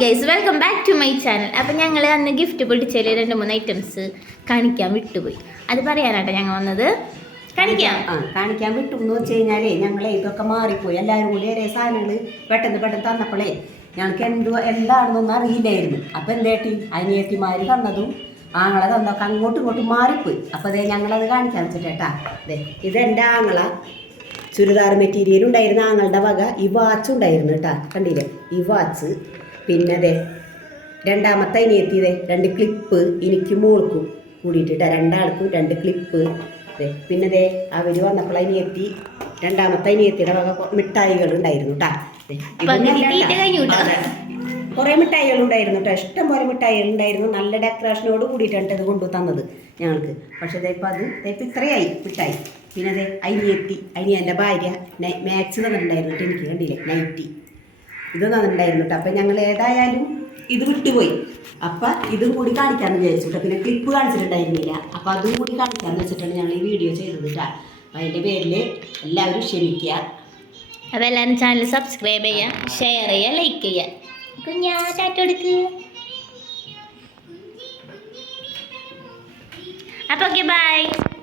Guys welcome back to my channel അപ്പം ഞങ്ങൾ അന്ന് ഗിഫ്റ്റ് പൊട്ടിച്ചതിൽ രണ്ട് മൂന്ന് ഐറ്റംസ് കാണിക്കാൻ വിട്ടുപോയി. അത് പറയാനാട്ടോ ഞങ്ങൾ വന്നത്. കാണിക്കാം. ആ കാണിക്കാൻ വിട്ടു എന്ന് വെച്ച് കഴിഞ്ഞാലേ ഞങ്ങളെ ഇതൊക്കെ മാറിപ്പോയി. എല്ലാവരും കൂടി ഒരേ സാധനങ്ങൾ പെട്ടെന്ന് പെട്ടെന്ന് തന്നപ്പോഴേ ഞങ്ങൾക്ക് എന്തോ എന്താണെന്നൊന്നും അറിയില്ലായിരുന്നു. അപ്പം എന്തേട്ടി അനിയത്തിമാർ തന്നതും ആങ്ങളെ തന്നൊക്കെ അങ്ങോട്ടും ഇങ്ങോട്ടും മാറിപ്പോയി. അപ്പോൾ അതെ ഞങ്ങളത് കാണിക്കാൻ വെച്ചിട്ടേട്ടാ. അതെ ഇതെന്റെ ആങ്ങള ചുരിദാർ മെറ്റീരിയൽ ഉണ്ടായിരുന്ന ആങ്ങളുടെ വക. ഈ വാച്ച് ഉണ്ടായിരുന്നു കേട്ടാ. കണ്ടില്ലേ? ഈ വാച്ച് പിന്നെ അതെ രണ്ടാമത്തെ അനിയത്തിയതേ രണ്ട് ക്ലിപ്പ് എനിക്ക് മോൾക്കും കൂടിയിട്ടിട്ട രണ്ടാൾക്കും രണ്ട് ക്ലിപ്പ് പിന്നെ ദേ അവർ വന്നപ്പോൾ അനിയത്തി രണ്ടാമത്തെ അനിയത്തിയുടെ വക മിഠായികൾ ഉണ്ടായിരുന്നു കേട്ടാ. കുറേ മിഠായികൾ ഉണ്ടായിരുന്നു കേട്ടോ ഇഷ്ടം പോലെ മിഠായികൾ ഉണ്ടായിരുന്നു. നല്ല ഡെക്കറേഷനോട് കൂടിയിട്ടാണ് ഇത് കൊണ്ടു തന്നത് ഞങ്ങൾക്ക്. പക്ഷേ ഇപ്പം അത് ഇപ്പം ഇത്രയായി മിഠായി. പിന്നെ അതെ അനിയത്തി അനിയന്റെ ഭാര്യ മാക്സ് തന്നിട്ടുണ്ടായിരുന്നു എനിക്ക് കണ്ടില്ലേ നൈറ്റി. ഇത് തന്നിട്ടുണ്ടായിരുന്നിട്ട് അപ്പം ഞങ്ങൾ ഏതായാലും ഇത് വിട്ടുപോയി. അപ്പം ഇതും കൂടി കാണിക്കാമെന്ന് വിചാരിച്ചു കേട്ടോ പിന്നെ ക്ലിപ്പ് കാണിച്ചിട്ടുണ്ടായിരുന്നില്ല. അപ്പം അതും കൂടി കാണിക്കാമെന്ന് വെച്ചിട്ടാണ് ഞങ്ങൾ ഈ വീഡിയോ ചെയ്തത് കേട്ടോ അപ്പം അതിന്റെ പേരിൽ എല്ലാവരും ക്ഷമിക്കുക. അപ്പോൾ എല്ലാവരും ചാനൽ സബ്സ്ക്രൈബ് ചെയ്യുക ഷെയർ ചെയ്യുക ലൈക്ക് ചെയ്യുക. ചാറ്റ് അപ്പോൾ ഓക്കെ ബൈ